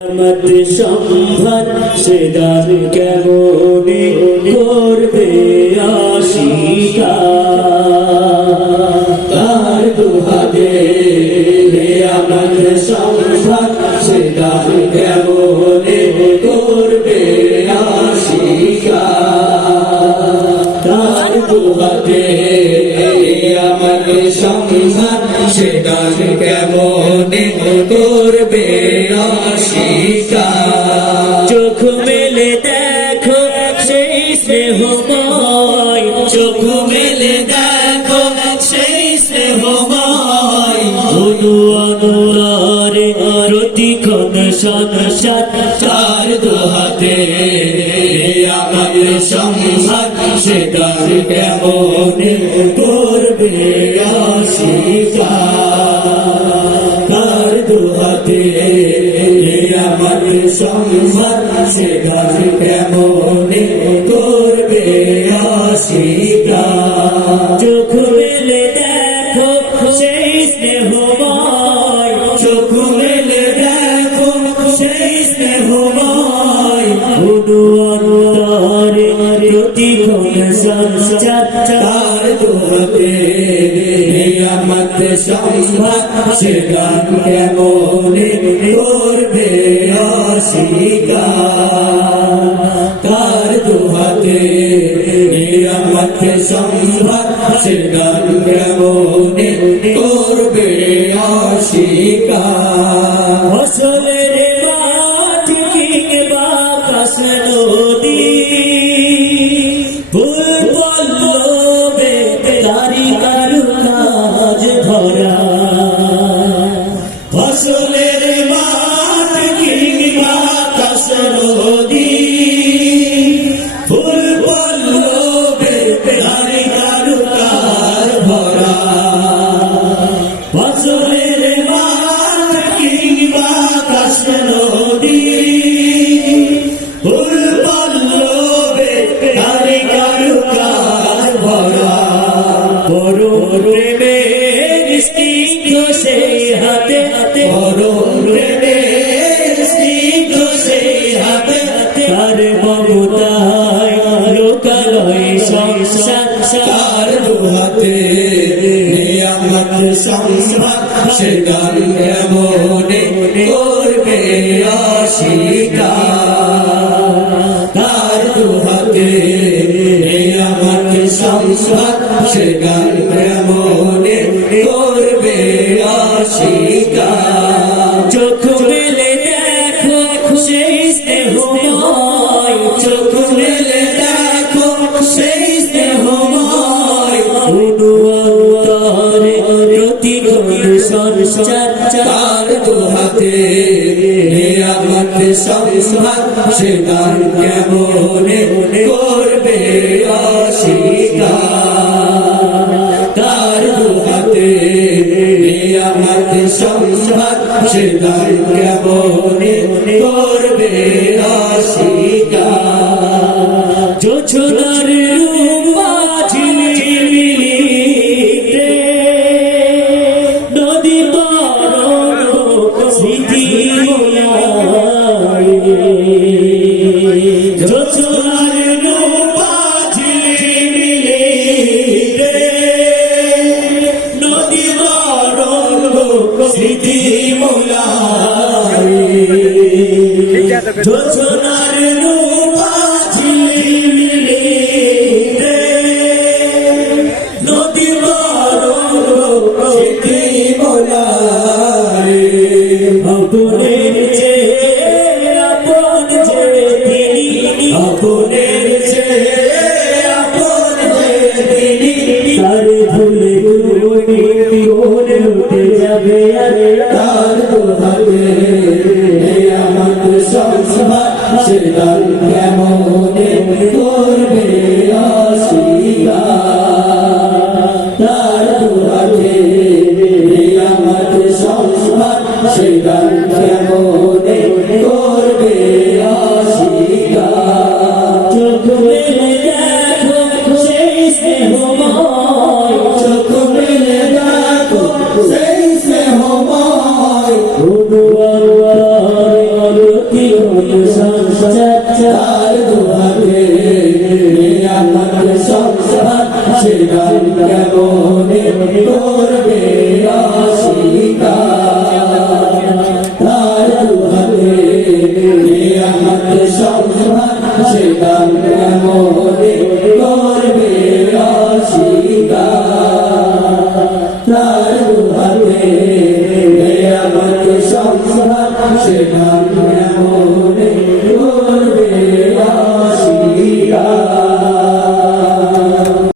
মত সম্ভার সে দান কেমনে করবে অস্বীকার তার দুহাতে নিয়ামত সম্ভার সে দান কেমনে করবে অস্বীকার তার দুহাতে নিয়ামত সম্ভার সে দান কেমনে করবে চোখ মেলে দেখো সেই স্নেহময় চোখ মেলে দেখো সেই স্নেহময় অনুয়ারে প্রতিক্ষণ সংসার তার দুহাতে আমার সংসার সে তার কেমনে করবে অস্বীকার তার দুহাতে আমার সংসার সে তার কেমনে করবে অস্বীকার চোখ মেলে দেখো সেই স্নেহময় চোখ মেলে দেখো সেই স্নেহময় অনুয়ারে প্রতিক্ষণ সংসার তার দুহাতে নিয়ামত সম্ভার সে গান কেমনে করবে অস্বীকার তার দুহাতে নিয়ামত সম্ভার সে গান কেমনে করবে অস্বীকার ফসলের মাঠ কিংবা আকাশ নদী ফুল পল্লবে তারি কারুকাজ ভরা ফসলের মাঠ কিংবা আকাশ নদী ফুল পল্লবে তারি কারুকাজ ভরা ফসলের মাঠ কিংবা আকাশ নদী ফুল পল্লবে তারি কারুকাজ ভরা পরম প্রেমের স্নিগ্ধ সেই হাতে হাতে পরম প্রেমের স্নিগ্ধ সেই হাতে হাতে তার মমতায় লোকালয় সংসার তার দুহাতে নিয়ামত সম্ভার সে গান কেমনে করবে অস্বীকার তার দুহাতে নিয়ামত সম্ভার সে গান কেমনে করবে অস্বীকার চোখ মেলে দেখো সেই স্নেহময় চোখ মেলে দেখো সেই স্নেহময় অনুয়ারে প্রতিক্ষণ সংসার তার দুহাতে নিয়ামত সম্ভার সে গান কেমনে করবে অস্বীকার তার দুহাতে নিয়ামত সম্ভার সে গান কেমনে করবে অস্বীকার যোছনার রূপ ঝিলমিলিতে নদী পার স্মৃতি যোছনার রূপ ঝিলমিলিতে নদী পার স্মৃতি যোছনার রূপ ঝিলমিলিতে নদী পার স্মৃতি আপনের চেয়ে আপন যে তিনি আপনের চেয়ে আপন যে তিনি তার ভুলে তুমি কোনে উঠে যাবে আরে তার দুহাতে নিয়ামত সম্ভার সে গান কেমনে করবে অস্বীকার তার দুহাতে নিয়ামত সম্ভার সে গান কেমনে করবে অস্বীকার চোখ মেলে দেখো সেই স্নেহময় চোখ মেলে দেখো সেই স্নেহময় অনুয়ারে করবে অস্বীকার তার দুহাতে নিয়ামত সম্মান সে দান মনে করবে অস্বীকার তার দুহাতে নিয়ামত সম্মান সে